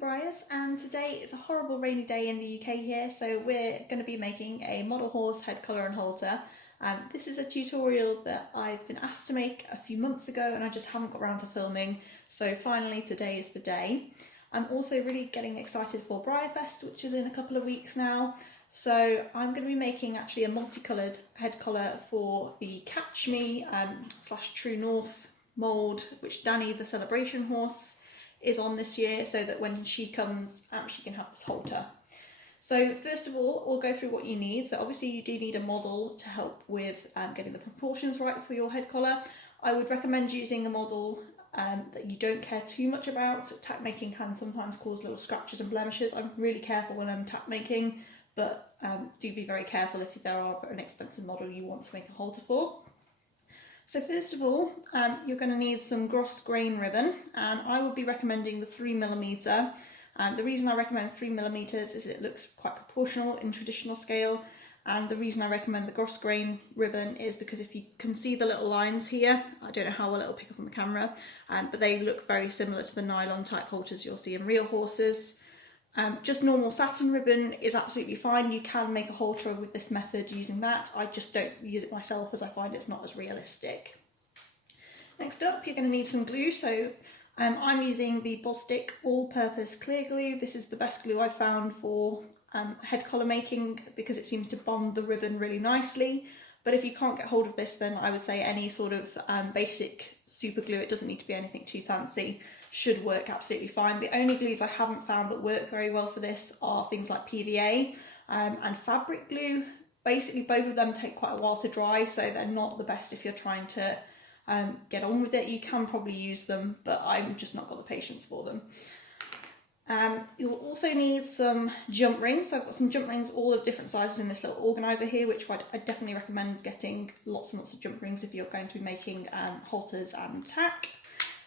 Breyers, and today is a horrible rainy day in the UK here, so we're going to be making a model horse head collar and halter. This is a tutorial that I've been asked to make a few months ago and I just haven't got around to filming, so finally today is the day. I'm also really getting excited for Breyer Fest, which is in a couple of weeks now, so I'm going to be making actually a multicoloured head collar for the Catch Me / True North mould, which Danny the celebration horse is on this year, so that when she comes she can have this halter. So first of all, we'll go through what you need. So obviously you do need a model to help with getting the proportions right for your head collar. I would recommend using a model that you don't care too much about. Tack making can sometimes cause little scratches and blemishes. I'm really careful when I'm tack making, but do be very careful if there are an expensive model you want to make a halter for. So first of all, you're going to need some Grosgrain Ribbon, and I would be recommending the 3mm. The reason I recommend 3mm is it looks quite proportional in traditional scale, and the reason I recommend the Grosgrain Ribbon is because if you can see the little lines here, I don't know how well it'll pick up on the camera, but they look very similar to the nylon type halters you'll see in real horses. Just normal satin ribbon is absolutely fine. You can make a halter with this method using that. I just don't use it myself as I find it's not as realistic. Next up, you're going to need some glue. So I'm using the Bostick all-purpose clear glue. This is the best glue I've found for head collar making because it seems to bond the ribbon really nicely. But if you can't get hold of this, then I would say any sort of basic super glue, it doesn't need to be anything too fancy, should work absolutely fine. The only glues I haven't found that work very well for this are things like PVA and fabric glue. Basically both of them take quite a while to dry, so they're not the best if you're trying to get on with it. You can probably use them, but I've just not got the patience for them. You'll also need some jump rings. So I've got some jump rings all of different sizes in this little organiser here, which I definitely recommend getting lots and lots of jump rings if you're going to be making halters and tack.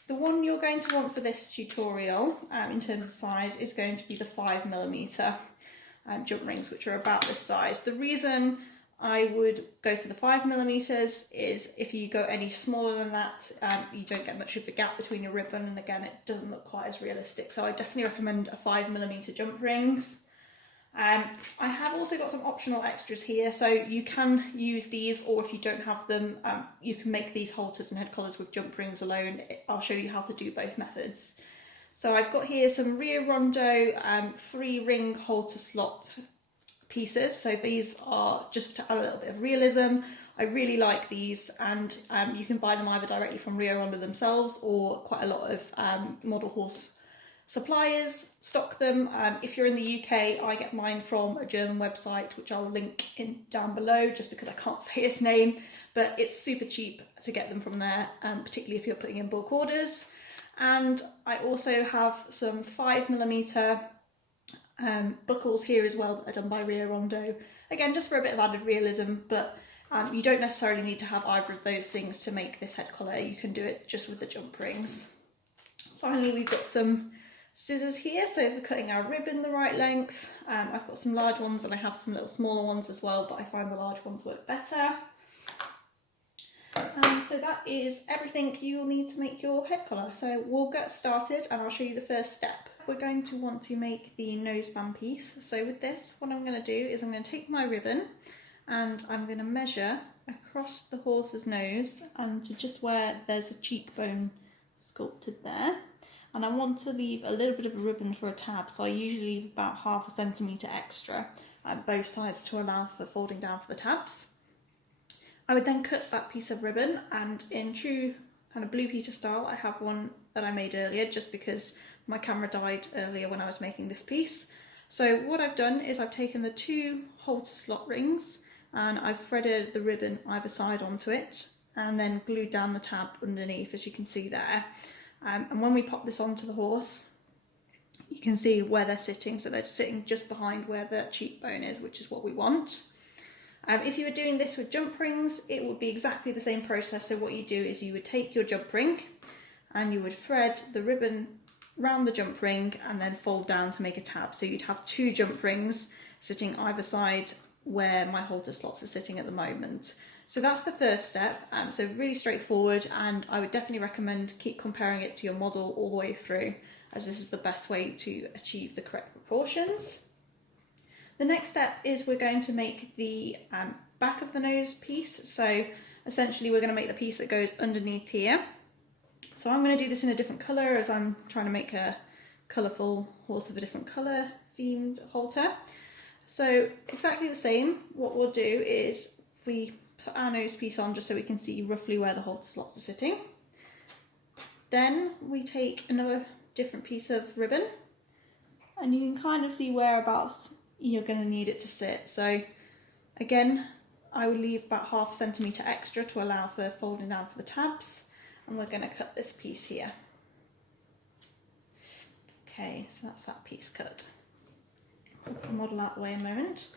The one you're going to want for this tutorial in terms of size is going to be the 5mm jump rings, which are about this size. The reason I would go for the 5mm is if you go any smaller than that, you don't get much of a gap between your ribbon, and again it doesn't look quite as realistic, so I definitely recommend a 5mm jump rings. I have also got some optional extras here, so you can use these, or if you don't have them, you can make these halters and head collars with jump rings alone. I'll show you how to do both methods. So I've got here some Rio Rondo 3-ring halter slot pieces. So these are just to add a little bit of realism. I really like these, and you can buy them either directly from Rio Rondo themselves, or quite a lot of model horse suppliers stock them. If you're in the UK, I get mine from a German website, which I'll link down below just because I can't say its name, but it's super cheap to get them from there, particularly if you're putting in bulk orders. And I also have some 5mm buckles here as well that are done by Rio Rondo, again just for a bit of added realism, but you don't necessarily need to have either of those things to make this head collar. You can do it just with the jump rings. Finally, we've got some scissors here, so for cutting our ribbon the right length. I've got some large ones and I have some little smaller ones as well, but I find the large ones work better. So that is everything you'll need to make your head collar. So we'll get started and I'll show you the first step. We're going to want to make the noseband piece. So with this, what I'm going to do is I'm going to take my ribbon and I'm going to measure across the horse's nose and to just where there's a cheekbone sculpted there. And I want to leave a little bit of a ribbon for a tab, so I usually leave about ½ centimetre extra at both sides to allow for folding down for the tabs. I would then cut that piece of ribbon, and in true kind of Blue Peter style, I have one that I made earlier just because my camera died earlier when I was making this piece. So what I've done is I've taken the 2 halter slot rings and I've threaded the ribbon either side onto it and then glued down the tab underneath, as you can see there. And when we pop this onto the horse, you can see where they're sitting. So they're sitting just behind where the cheekbone is, which is what we want. If you were doing this with jump rings, it would be exactly the same process. So what you do is you would take your jump ring and you would thread the ribbon round the jump ring and then fold down to make a tab. So you'd have 2 jump rings sitting either side where my halter slots are sitting at the moment. So that's the first step, so really straightforward, and I would definitely recommend keep comparing it to your model all the way through, as this is the best way to achieve the correct proportions. The next step is we're going to make the back of the nose piece. So essentially we're going to make the piece that goes underneath here. So I'm going to do this in a different colour as I'm trying to make a colourful horse of a different colour themed halter. So exactly the same. What we'll do is if we put our nose piece on just so we can see roughly where the halter slots are sitting. Then we take another different piece of ribbon and you can kind of see whereabouts you're going to need it to sit. So again, I would leave about ½ centimetre extra to allow for folding down for the tabs, and we're going to cut this piece here. Okay, so that's that piece cut. I'll put the model out of the way in a moment.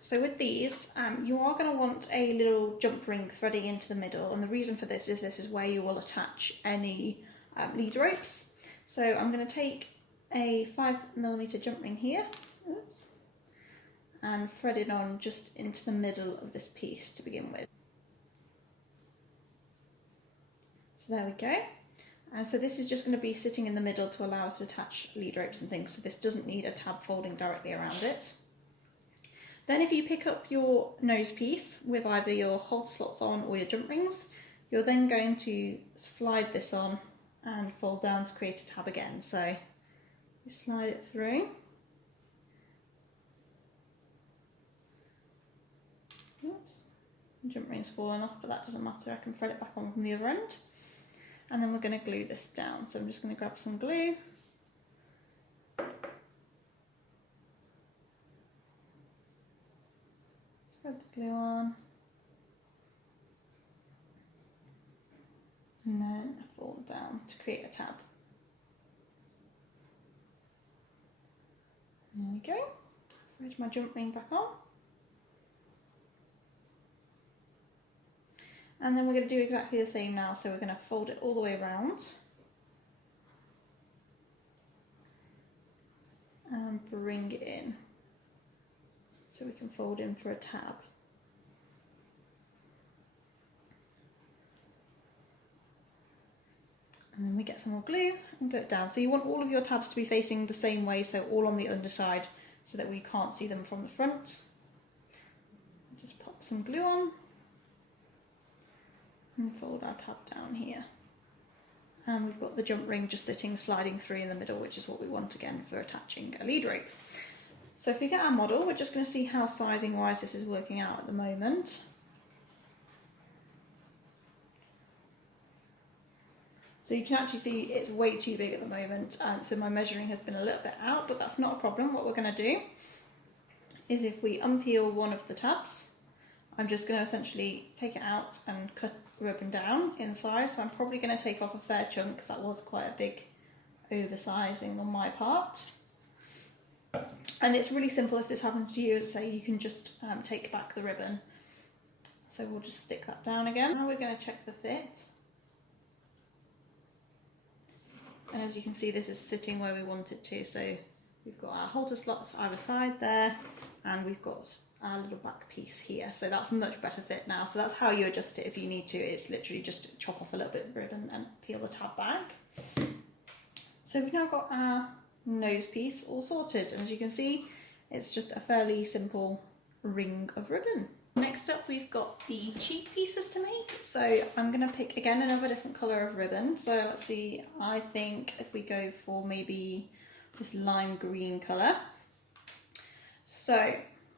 So with these, you are going to want a little jump ring threading into the middle, and the reason for this is where you will attach any lead ropes. So I'm going to take a 5mm jump ring here, oops, and thread it on just into the middle of this piece to begin with. So there we go. And so this is just going to be sitting in the middle to allow us to attach lead ropes and things, so this doesn't need a tab folding directly around it. Then if you pick up your nose piece with either your halter slots on or your jump rings, you're then going to slide this on and fold down to create a tab again. So you slide it through. Oops, jump ring's fallen off, but that doesn't matter, I can thread it back on from the other end. And then we're going to glue this down. So I'm just going to grab some glue. Spread the glue on. And then fold down to create a tab. There we go. Thread my jump ring back on. And then we're going to do exactly the same now, so we're going to fold it all the way around and bring it in so we can fold in for a tab. And then we get some more glue and glue it down. So you want all of your tabs to be facing the same way, so all on the underside so that we can't see them from the front. Just pop some glue on. And fold our tab down here. And we've got the jump ring just sitting, sliding through in the middle, which is what we want again for attaching a lead rope. So if we get our model, we're just going to see how sizing wise this is working out at the moment. So you can actually see it's way too big at the moment, so my measuring has been a little bit out, but that's not a problem. What we're going to do is if we unpeel one of the tabs, I'm just going to essentially take it out and cut the ribbon down inside. So I'm probably going to take off a fair chunk because that was quite a big oversizing on my part. And it's really simple if this happens to you, as I say, you can just take back the ribbon. So we'll just stick that down again. Now we're going to check the fit. And as you can see, this is sitting where we want it to. So we've got our halter slots either side there, and we've got our little back piece here. So that's much better fit now. So that's how you adjust it if you need to. It's literally just chop off a little bit of ribbon and peel the tab back. So we've now got our nose piece all sorted. And as you can see, it's just a fairly simple ring of ribbon. Next up, we've got the cheek pieces to make. So I'm going to pick, again, another different colour of ribbon. So let's see, I think if we go for maybe this lime green colour. So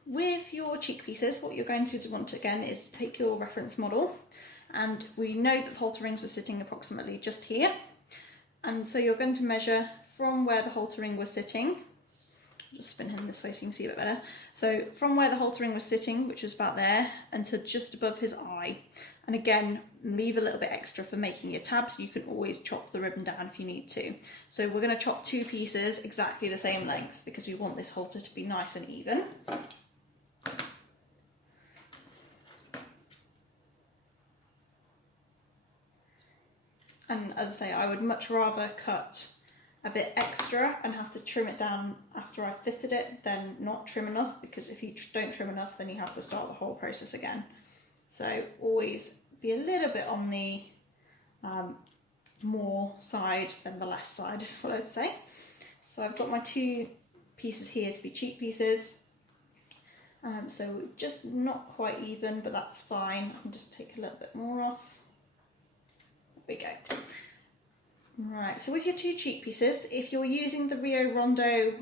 with your cheek pieces, what you're going to want to, again, is take your reference model. And we know that the halter rings were sitting approximately just here. And so you're going to measure from where the halter ring was sitting. I'll just spin him this way so you can see a bit better. So from where the halter ring was sitting, which was about there, and to just above his eye. And again, leave a little bit extra for making your tabs. You can always chop the ribbon down if you need to. So we're going to chop two pieces exactly the same length because we want this halter to be nice and even. And as I say, I would much rather cut a bit extra and have to trim it down after I've fitted it than not trim enough, because if you don't trim enough, then you have to start the whole process again. So always be a little bit on the more side than the less side is what I'd say. So I've got my 2 pieces here to be cheek pieces. So just not quite even, but that's fine. I'll just take a little bit more off. There we go. Right, so with your 2 cheek pieces, if you're using the Rio Rondo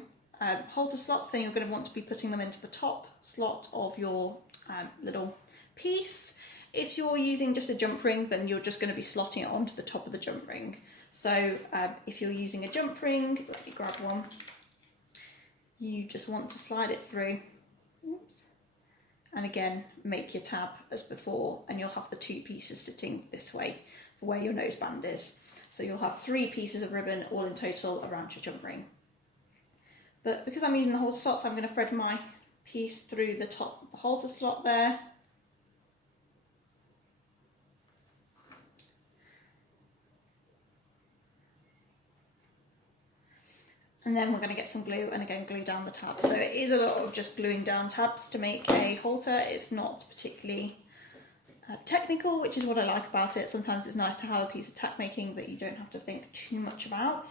halter slots, then you're going to want to be putting them into the top slot of your little piece. If you're using just a jump ring, then you're just going to be slotting it onto the top of the jump ring. So if you're using a jump ring, let me grab one, you just want to slide it through. Oops. And again, make your tab as before, and you'll have the 2 pieces sitting this way for where your noseband is. So you'll have 3 pieces of ribbon all in total around your jump ring. But because I'm using the halter slots, I'm going to thread my piece through the top of the halter slot there. And then we're going to get some glue and again glue down the tab. So it is a lot of just gluing down tabs to make a halter. It's not particularly technical, which is what I like about it. Sometimes it's nice to have a piece of tack making that you don't have to think too much about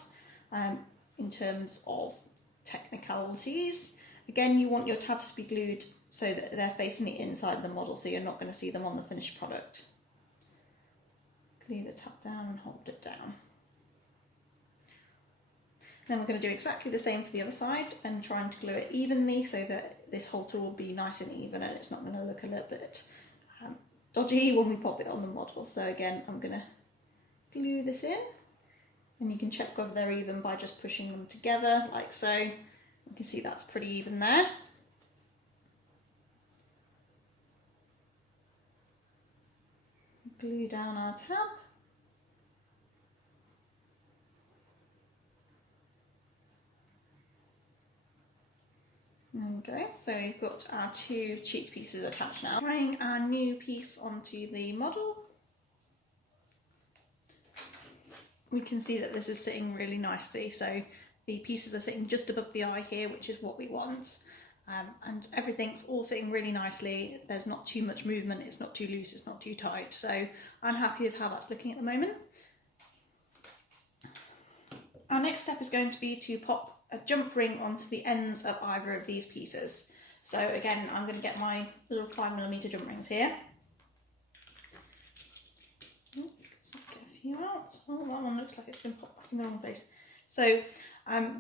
in terms of technicalities. Again, you want your tabs to be glued so that they're facing the inside of the model, so you're not going to see them on the finished product. Glue the tab down and hold it down. Then we're going to do exactly the same for the other side and trying to glue it evenly so that this halter will be nice and even and it's not going to look a little bit dodgy when we pop it on the model. So again, I'm going to glue this in, and you can check whether they're even by just pushing them together like so. You can see that's pretty even there. Glue down our tab. There we go, so we've got our 2 cheek pieces attached now. Trying our new piece onto the model. We can see that this is sitting really nicely, so the pieces are sitting just above the eye here, which is what we want. And everything's all fitting really nicely. There's not too much movement, it's not too loose, it's not too tight. So I'm happy with how that's looking at the moment. Our next step is going to be to pop a jump ring onto the ends of either of these pieces. So again, I'm going to get my little 5mm jump rings here. Oops, let's get a few out. Oh, that one looks like it's been popped back in the wrong place. So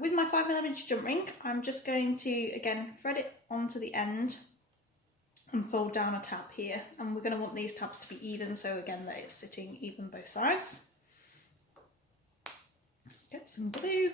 with my 5mm jump ring, I'm just going to again thread it onto the end and fold down a tab here. And we're going to want these tabs to be even, so again that it's sitting even both sides. Get some glue.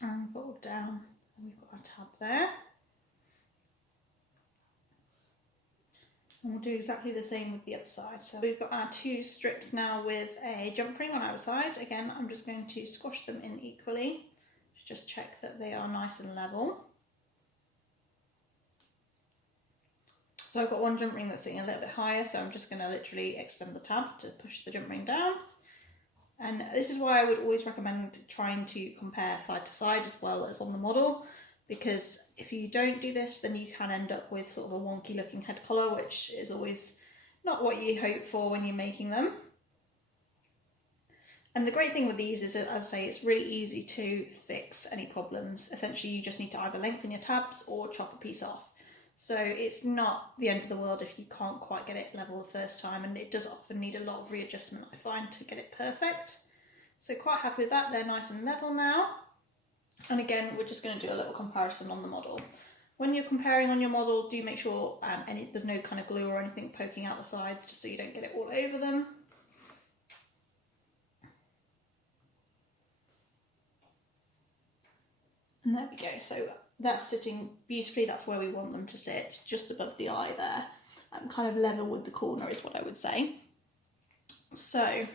And fold down, and we've got our tab there. And we'll do exactly the same with the other side. So we've got our 2 strips now with a jump ring on our side. Again, I'm just going to squash them in equally to just check that they are nice and level. So I've got one jump ring that's sitting a little bit higher, so I'm just going to literally extend the tab to push the jump ring down. And this is why I would always recommend trying to compare side to side as well as on the model, because if you don't do this, then you can end up with sort of a wonky looking head collar, which is always not what you hope for when you're making them. And the great thing with these is, as I say, it's really easy to fix any problems. Essentially, you just need to either lengthen your tabs or chop a piece off. So it's not the end of the world if you can't quite get it level the first time, and it does often need a lot of readjustment, I find, to get it perfect. So quite happy with that, they're nice and level now. And again, we're just going to do a little comparison on the model. When you're comparing on your model, do make sure there's no kind of glue or anything poking out the sides, just so you don't get it all over them. And there we go, so that's sitting beautifully, that's where we want them to sit, just above the eye there. Kind of level with the corner is what I would say. So,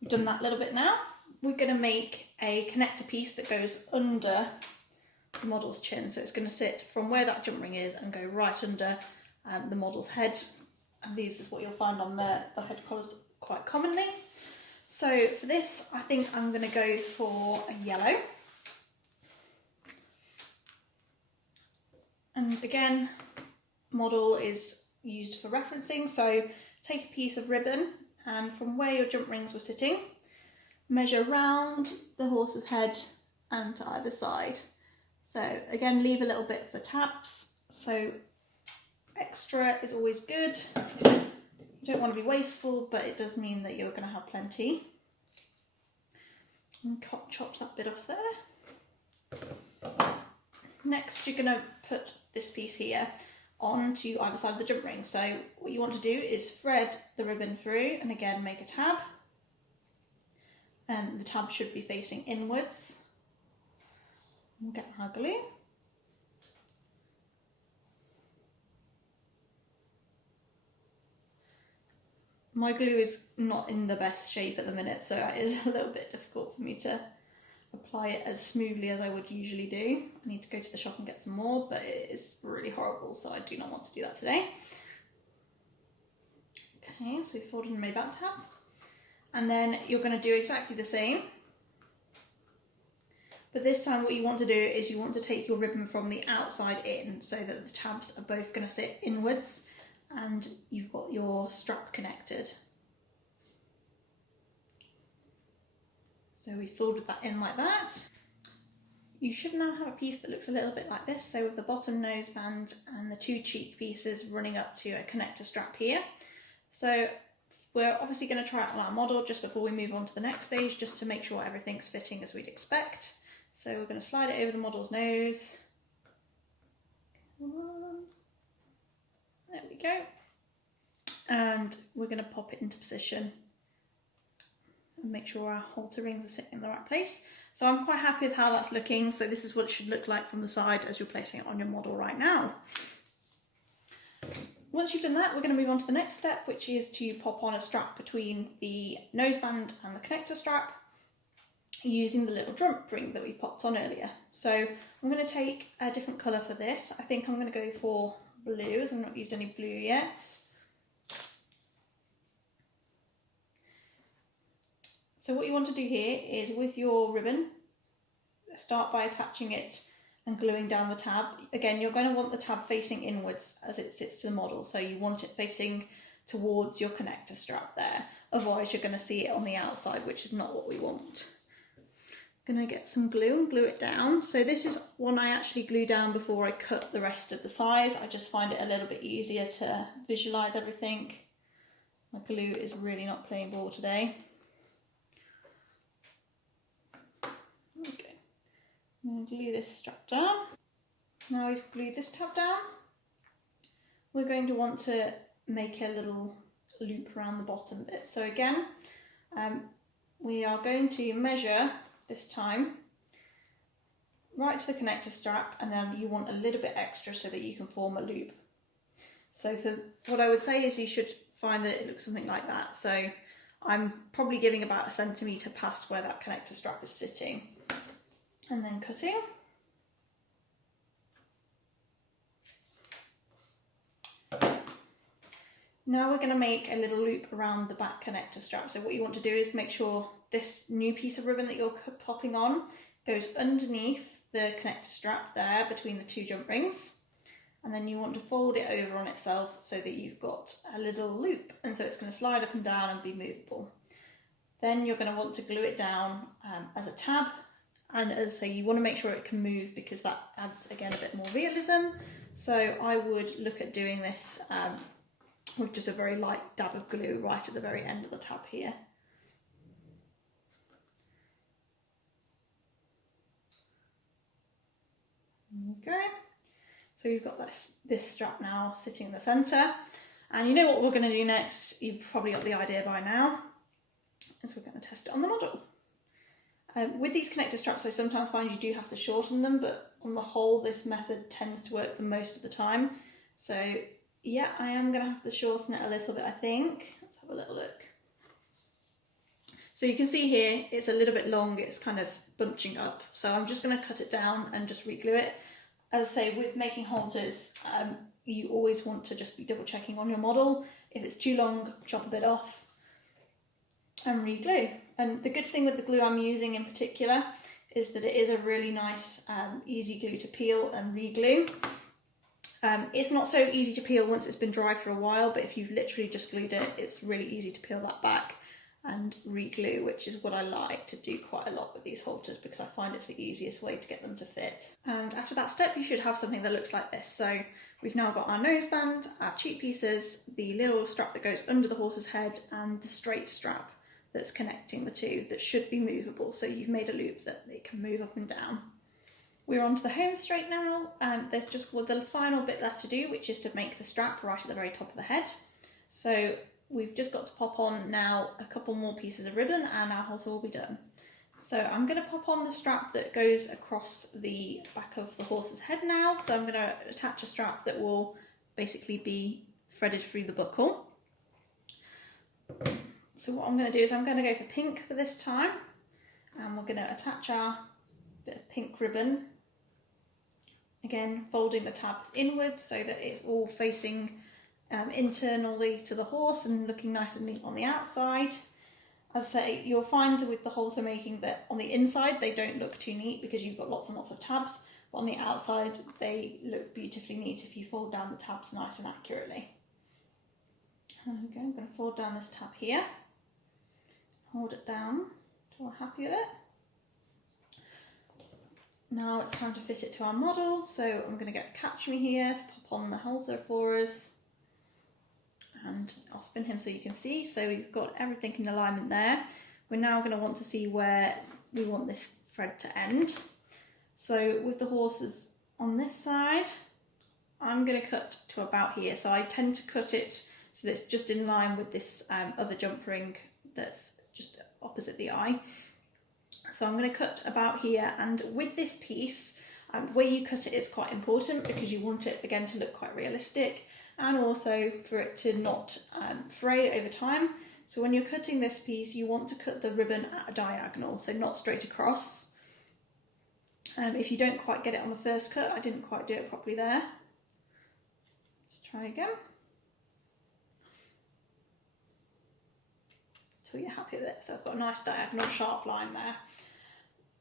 we've done that little bit now. We're going to make a connector piece that goes under the model's chin. So it's going to sit from where that jump ring is and go right under the model's head, and these is what you'll find on the head collars quite commonly. So for this, I think I'm going to go for a yellow. And again, model is used for referencing, so take a piece of ribbon and from where your jump rings were sitting, measure round the horse's head and to either side. So again, leave a little bit for tabs, so extra is always good. You don't want to be wasteful, but it does mean that you're going to have plenty. And chop that bit off there. Next, you're going to put this piece here onto either side of the jump ring. So what you want to do is thread the ribbon through and again make a tab. And the tab should be facing inwards. We'll get our glue. My glue is not in the best shape at the minute, so it is a little bit difficult for me to apply it as smoothly as I would usually do. I need to go to the shop and get some more, but it is really horrible, so I do not want to do that today. Okay, so we folded and made that tab. And then you're going to do exactly the same. But this time what you want to do is you want to take your ribbon from the outside in, so that the tabs are both going to sit inwards and you've got your strap connected. So we folded that in like that. You should now have a piece that looks a little bit like this, so with the bottom noseband and the two cheek pieces running up to a connector strap here. So we're obviously going to try it on our model just before we move on to the next stage, just to make sure everything's fitting as we'd expect. So we're going to slide it over the model's nose. Come on. There we go. And we're going to pop it into position and make sure our halter rings are sitting in the right place. So I'm quite happy with how that's looking. So this is what it should look like from the side as you're placing it on your model right now. Once you've done that, we're going to move on to the next step, which is to pop on a strap between the noseband and the connector strap using the little jump ring that we popped on earlier. So I'm going to take a different colour for this. I think I'm going to go for blue, as I've not used any blue yet. So what you want to do here is, with your ribbon, start by attaching it and gluing down the tab. Again, you're going to want the tab facing inwards as it sits to the model, so you want it facing towards your connector strap there. Otherwise you're going to see it on the outside, which is not what we want. I'm going to get some glue and glue it down. So this is one I actually glue down before I cut the rest of the size. I just find it a little bit easier to visualise everything. My glue is really not playing ball today. Okay, I'm going to glue this strap down. Now we've glued this tab down, we're going to want to make a little loop around the bottom bit. So again, we are going to measure this time right to the connector strap, and then you want a little bit extra so that you can form a loop. So for what I would say is you should find that it looks something like that. So I'm probably giving about 1 centimetre past where that connector strap is sitting, and then cutting. Now we're going to make a little loop around the back connector strap. So what you want to do is make sure this new piece of ribbon that you're popping on goes underneath the connector strap there between the two jump rings, and then you want to fold it over on itself so that you've got a little loop, and so it's going to slide up and down and be movable. Then you're going to want to glue it down as a tab, and as I say, you want to make sure it can move because that adds again a bit more realism. So I would look at doing this with just a very light dab of glue right at the very end of the tab here. Okay, so you've got this strap now sitting in the centre, and you know what we're going to do next. You've probably got the idea by now, is we're going to test it on the model. With these connector straps, I sometimes find you do have to shorten them, but on the whole this method tends to work for most of the time. So yeah, I am going to have to shorten it a little bit, I think. Let's have a little look. So you can see here it's a little bit long, it's kind of bunching up. So I'm just going to cut it down and just re-glue it. As I say, with making halters, you always want to just be double checking on your model. If it's too long, chop a bit off and re-glue. And the good thing with the glue I'm using in particular is that it is a really nice, easy glue to peel and re-glue. It's not so easy to peel once it's been dry for a while, but if you've literally just glued it, it's really easy to peel that back and re-glue, which is what I like to do quite a lot with these halters because I find it's the easiest way to get them to fit. And after that step, you should have something that looks like this. So we've now got our noseband, our cheek pieces, the little strap that goes under the horse's head, and the straight strap that's connecting the two that should be movable. So you've made a loop that it can move up and down. We're on to the home straight now, and there's just the final bit left to do, which is to make the strap right at the very top of the head. So we've just got to pop on now a couple more pieces of ribbon and our halter will be done. So I'm going to pop on the strap that goes across the back of the horse's head now. So I'm going to attach a strap that will basically be threaded through the buckle. So what I'm going to do is I'm going to go for pink for this time, and we're going to attach our bit of pink ribbon, again folding the tab inwards so that it's all facing internally to the horse and looking nice and neat on the outside. As I say, you'll find with the halter making that on the inside they don't look too neat because you've got lots and lots of tabs, but on the outside they look beautifully neat if you fold down the tabs nice and accurately. There we go, I'm going to fold down this tab here, hold it down until we're happy with it. Now it's time to fit it to our model, so I'm going to get Catch Me here to pop on the halter for us, and I'll spin him so you can see. So we've got everything in alignment there. We're now going to want to see where we want this thread to end. So with the horses on this side, I'm going to cut to about here. So I tend to cut it so that it's just in line with this other jump ring that's just opposite the eye. So I'm going to cut about here, and with this piece, where you cut it is quite important because you want it again to look quite realistic and also for it to not fray over time. So when you're cutting this piece, you want to cut the ribbon at a diagonal, so not straight across. If you don't quite get it on the first cut, I didn't quite do it properly there. Let's try again. Until you're happy with it. So I've got a nice diagonal sharp line there.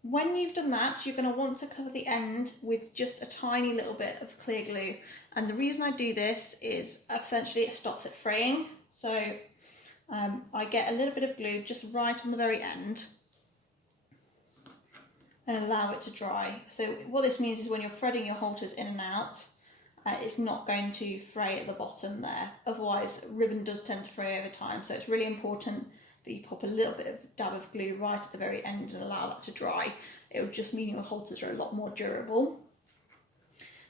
When you've done that, you're going to want to cover the end with just a tiny little bit of clear glue. And the reason I do this is essentially it stops it fraying. So I get a little bit of glue just right on the very end and allow it to dry. So what this means is when you're threading your halters in and out, it's not going to fray at the bottom there. Otherwise, ribbon does tend to fray over time. So it's really important that you pop a little bit of dab of glue right at the very end and allow that to dry. It will just mean your halters are a lot more durable.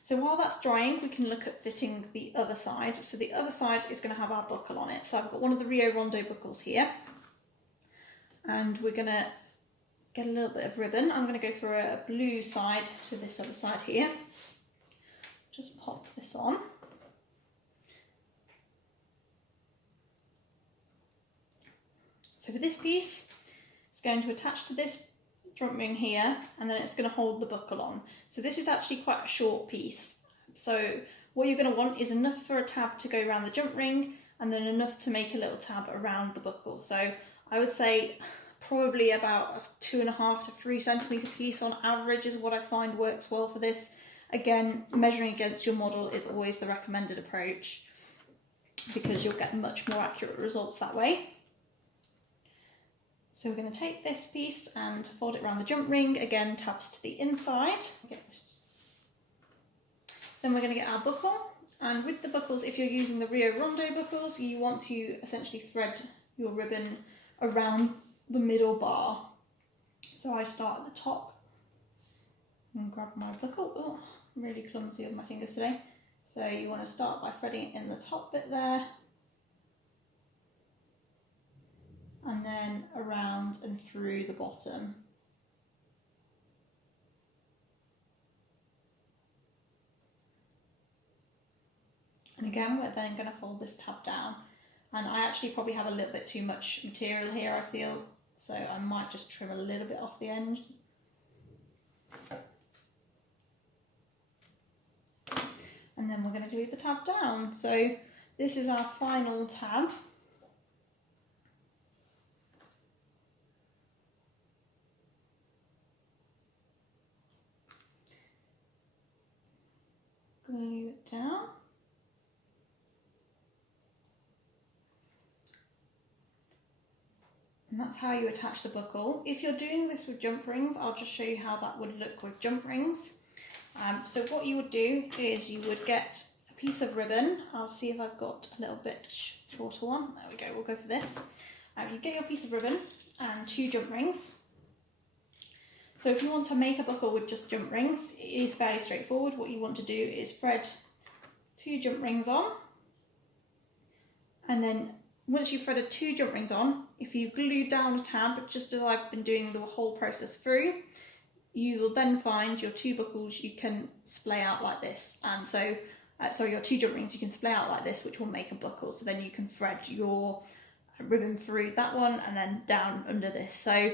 So while that's drying, we can look at fitting the other side. So the other side is going to have our buckle on it. So I've got one of the Rio Rondo buckles here, and we're going to get a little bit of ribbon. I'm going to go for a blue side to this other side here. Just pop this on. So for this piece, it's going to attach to this jump ring here, and then it's going to hold the buckle on. So this is actually quite a short piece. So what you're going to want is enough for a tab to go around the jump ring, and then enough to make a little tab around the buckle. So I would say probably about a 2.5 to 3 centimetre piece on average is what I find works well for this. Again, measuring against your model is always the recommended approach because you'll get much more accurate results that way. So we're going to take this piece and fold it around the jump ring, again tabs to the inside. Then we're going to get our buckle, and with the buckles, if you're using the Rio Rondo buckles, you want to essentially thread your ribbon around the middle bar. So I start at the top and grab my buckle. Oh, I'm really clumsy with my fingers today. So you want to start by threading it in the top bit there, and then around and through the bottom. And again, we're then going to fold this tab down. And I actually probably have a little bit too much material here, I feel, so I might just trim a little bit off the end. And and then we're going to glue the tab down. So this is our final tab. Glue it down. And that's how you attach the buckle. If you're doing this with jump rings, I'll just show you how that would look with jump rings. So what you would do is you would get a piece of ribbon. I'll see if I've got a little bit shorter one. There we go, we'll go for this. You get your piece of ribbon and 2 jump rings. So if you want to make a buckle with just jump rings, it is fairly straightforward. What you want to do is thread 2 jump rings on, and then once you've threaded 2 jump rings on, if you glue down a tab, just as I've been doing the whole process through, you will then find your 2 buckles you can splay out like this. And so, sorry, your 2 jump rings you can splay out like this, which will make a buckle. So then you can thread your ribbon through that one and then down under this. So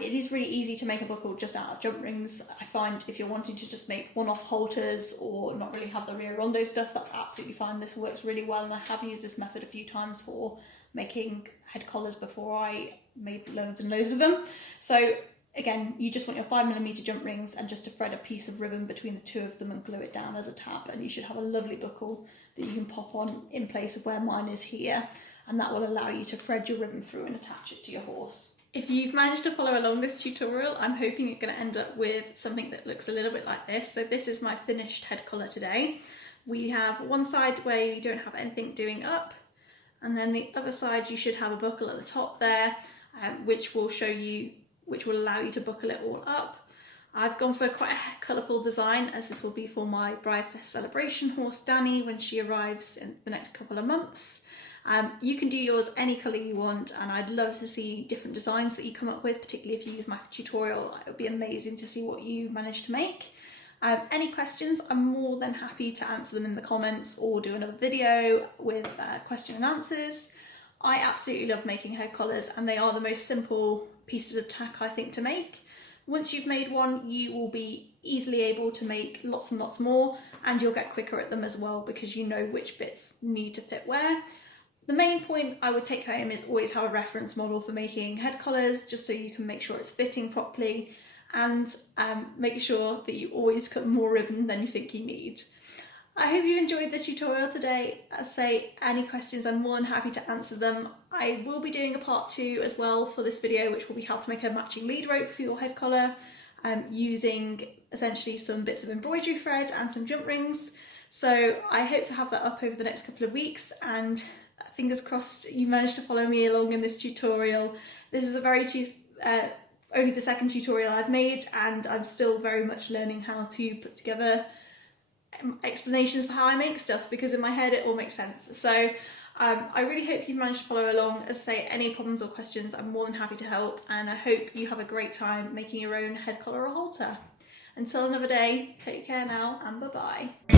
it is really easy to make a buckle just out of jump rings. I find if you're wanting to just make one-off halters or not really have the Rio Rondo stuff, that's absolutely fine. This works really well, and I have used this method a few times for making head collars before I made loads and loads of them. So again, you just want your 5mm jump rings and just to thread a piece of ribbon between the 2 of them and glue it down as a tab, and you should have a lovely buckle that you can pop on in place of where mine is here, and that will allow you to thread your ribbon through and attach it to your horse. If you've managed to follow along this tutorial, I'm hoping you're going to end up with something that looks a little bit like this. So this is my finished head collar today. We have one side where you don't have anything doing up, and then the other side you should have a buckle at the top there, which will allow you to buckle it all up. I've gone for quite a colourful design, as this will be for my Breyer celebration horse Danny when she arrives in the next couple of months. You can do yours any colour you want, and I'd love to see different designs that you come up with, particularly if you use my tutorial. It would be amazing to see what you manage to make. Any questions, I'm more than happy to answer them in the comments or do another video with question and answers. I absolutely love making head collars, and they are the most simple pieces of tack I think to make. Once you've made one, you will be easily able to make lots and lots more, and you'll get quicker at them as well because you know which bits need to fit where. The main point I would take home is always have a reference model for making head collars, just so you can make sure it's fitting properly, and make sure that you always cut more ribbon than you think you need. I hope you enjoyed this tutorial today. As I say, any questions, I'm more than happy to answer them. I will be doing a part 2 as well for this video, which will be how to make a matching lead rope for your head collar, using essentially some bits of embroidery thread and some jump rings. So I hope to have that up over the next couple of weeks, and fingers crossed you managed to follow me along in this tutorial. This is only the second tutorial I've made, and I'm still very much learning how to put together explanations for how I make stuff, because in my head it all makes sense. So I really hope you've managed to follow along. As I say, any problems or questions, I'm more than happy to help, and I hope you have a great time making your own head collar or halter. Until another day, take care now, and bye bye.